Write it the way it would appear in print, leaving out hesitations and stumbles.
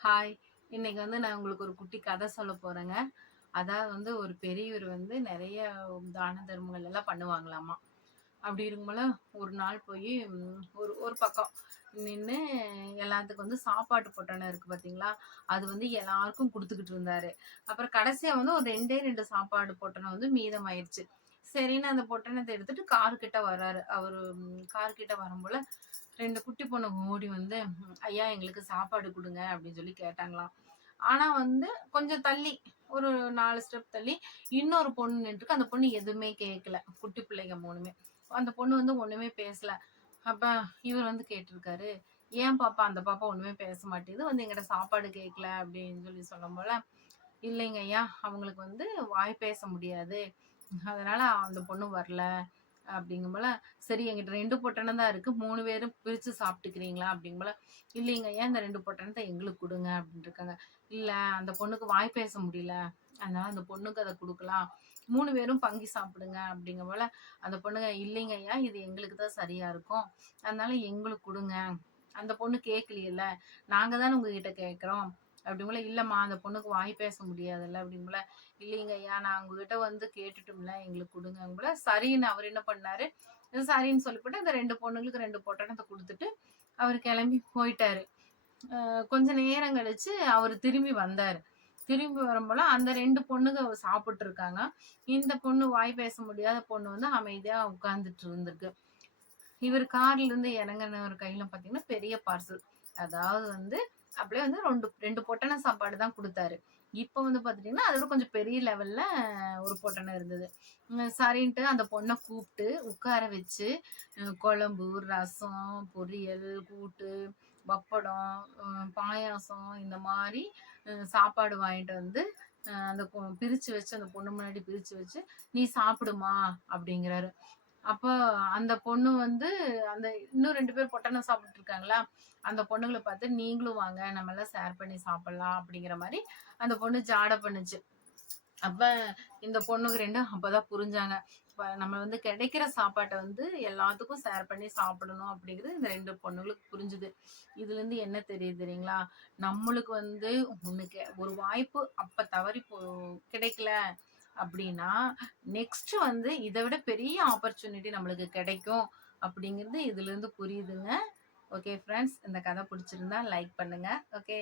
Hi. இன்னைக்கு நான் உங்களுக்கு ஒரு குட்டி கதை சொல்ல போறேங்க. அதாவது ஒரு பெரியவர் நெறைய தான தர்மங்கள் எல்லாம் பண்ணுவாங்களாமா. அப்படி இருக்கும்போல ஒரு நாள் போயி ஒரு ஒரு பக்கம் நின்னு எல்லாத்துக்கும் சாப்பாட்டு பொட்டணம் இருக்கு பார்த்தீங்களா? அது எல்லாருக்கும் குடுத்துக்கிட்டு இருந்தாரு. அப்புறம் கடைசியா ஒரு 2டே 2 சாப்பாடு பொட்டணம் மீதமாயிருச்சு. சரின்னு அந்த பொட்டணத்த எடுத்துட்டு கார் கிட்ட வர்றாரு. அவரு கார் கிட்ட வரும்போல 2 குட்டி பொண்ணுங்க ஓடி "ஐயா எங்களுக்கு சாப்பாடு குடுங்க" அப்படின்னு சொல்லி கேட்டாங்களாம். ஆனா கொஞ்சம் தள்ளி ஒரு 4 ஸ்டெப் தள்ளி இன்னொரு பொண்ணு நின்னுட்டுருக்கு. அந்த பொண்ணு எதுவுமே கேட்கல. குட்டி பிள்ளைங்க 3மே. அந்த பொண்ணு ஒண்ணுமே பேசல. அப்ப இவர் கேட்டிருக்காரு, "ஏன் பாப்பா அந்த பாப்பா ஒண்ணுமே பேச மாட்டேங்குது. என்கிட்ட சாப்பாடு கேட்கல" அப்படின்னு சொல்லி சொல்லும்போல, "இல்லைங்க ஐயா, அவங்களுக்கு வாய் பேச முடியாது. அதனால அந்த பொண்ணு வரல." அப்படிங்கும்போல, "சரி என்கிட்ட 2 பொட்டணம் தான் இருக்கு. 3 பேரும் பிரிச்சு சாப்பிட்டுக்கிறீங்களா?" அப்படிங்கும்போல, "இல்லைங்க ஐயா, இந்த 2 பொட்டணத்த எங்களுக்கு குடுங்க" அப்படின்ருக்காங்க. "இல்ல அந்த பொண்ணுக்கு வாய் பேச முடியல. அதனால அந்த பொண்ணுக்கு அத குடுக்கலாம். 3 பேரும் பங்கி சாப்பிடுங்க" அப்படிங்கும்போல, அந்த பொண்ணுங்க, "இல்லைங்க ஐயா, இது எங்களுக்கு தான் சரியா இருக்கும். அதனால எங்களுக்கு குடுங்க. அந்த பொண்ணு கேட்கலையல்ல. நாங்க தானே உங்ககிட்ட கேட்கிறோம்." அப்படிங்கும்போல, "இல்லம்மா அந்த பொண்ணுக்கு வாய் பேச முடியாதுல்ல" அப்படிங்கும்போல, "இல்லைங்க ஐயா, நான் உங்ககிட்ட கேட்டுட்டோம்ல, எங்களுக்கு குடுங்கங்கும்போல." சரின்னு அவரு என்ன பண்ணாரு, சரின்னு சொல்லிப்புட்டு அந்த 2 பொண்ணுங்களுக்கு 2 பொட்டணத்த குடுத்துட்டு, அவரு கெளம்பி போயிட்டாரு. கொஞ்ச நேரம் கழிச்சு அவரு திரும்பி வந்தாரு. திரும்பி வரும்போல அந்த 2 பொண்ணுங்க சாப்பிட்டு இருக்காங்க. இந்த பொண்ணு வாய் பேச முடியாத பொண்ணு அமைதியா உட்கார்ந்துட்டு இருந்திருக்கு. இவரு கார்ல இருந்து இறங்குனவரு கையில பார்த்தீங்கன்னா, பெரிய பார்சல். அதாவது அப்படியே 2 பொட்டண சாப்பாடு தான் குடுத்தாரு. இப்ப பார்த்துட்டீங்கன்னா, அதோட கொஞ்சம் பெரிய லெவல்ல ஒரு பொட்டணம் இருந்தது. சரின்ட்டு அந்த பொண்ண கூப்ட்டு உட்கார வச்சு, குழம்பு, ரசம், பொரியல், கூட்டு, பப்படம், பாயாசம் இந்த மாரி சாப்பாடு வாங்கிட்டு அந்த பிரிச்சு வச்சு அந்த பொண்ணு முன்னாடி பிரிச்சு வச்சு, "நீ சாப்பிடுமா" அப்படிங்கிறாரு. அப்ப அந்த பொண்ணு அந்த இன்னும் 2 பேர் பொட்டணம் சாப்பிட்டுட்டு இருக்காங்களா, அந்த பொண்ணுங்கள பார்த்து, "நீங்களும் வாங்க, நம்ம எல்லாம் ஷேர் பண்ணி சாப்பிடலாம்" அப்படிங்கிற மாரி அந்த பொண்ணு ஜாட பண்ணுச்சு. அப்ப இந்த பொண்ணுங்க 2ம் அப்பதான் புரிஞ்சாங்க. நம்ம கிடைக்கிற சாப்பாட்ட எல்லாத்துக்கும் ஷேர் பண்ணி சாப்பிடணும் அப்படிங்கிறது இந்த 2 பொண்ணுங்களுக்கு புரிஞ்சுது. இதுலருந்து என்ன தெரியுது தெரியுங்களா? நம்மளுக்கு ஒண்ணு ஒரு வாய்ப்பு அப்ப தவறி கிடைக்கல அப்படின்னா, நெக்ஸ்ட் இத விட பெரிய ஆப்பர்ச்சுனிட்டி நம்மளுக்கு கிடைக்கும் அப்படிங்கிறது இதுலருந்து புரியுதுங்க. ஓகே ஃபிரெண்ட்ஸ், இந்த கதை பிடிச்சிருந்தா லைக் பண்ணுங்க. ஓகே.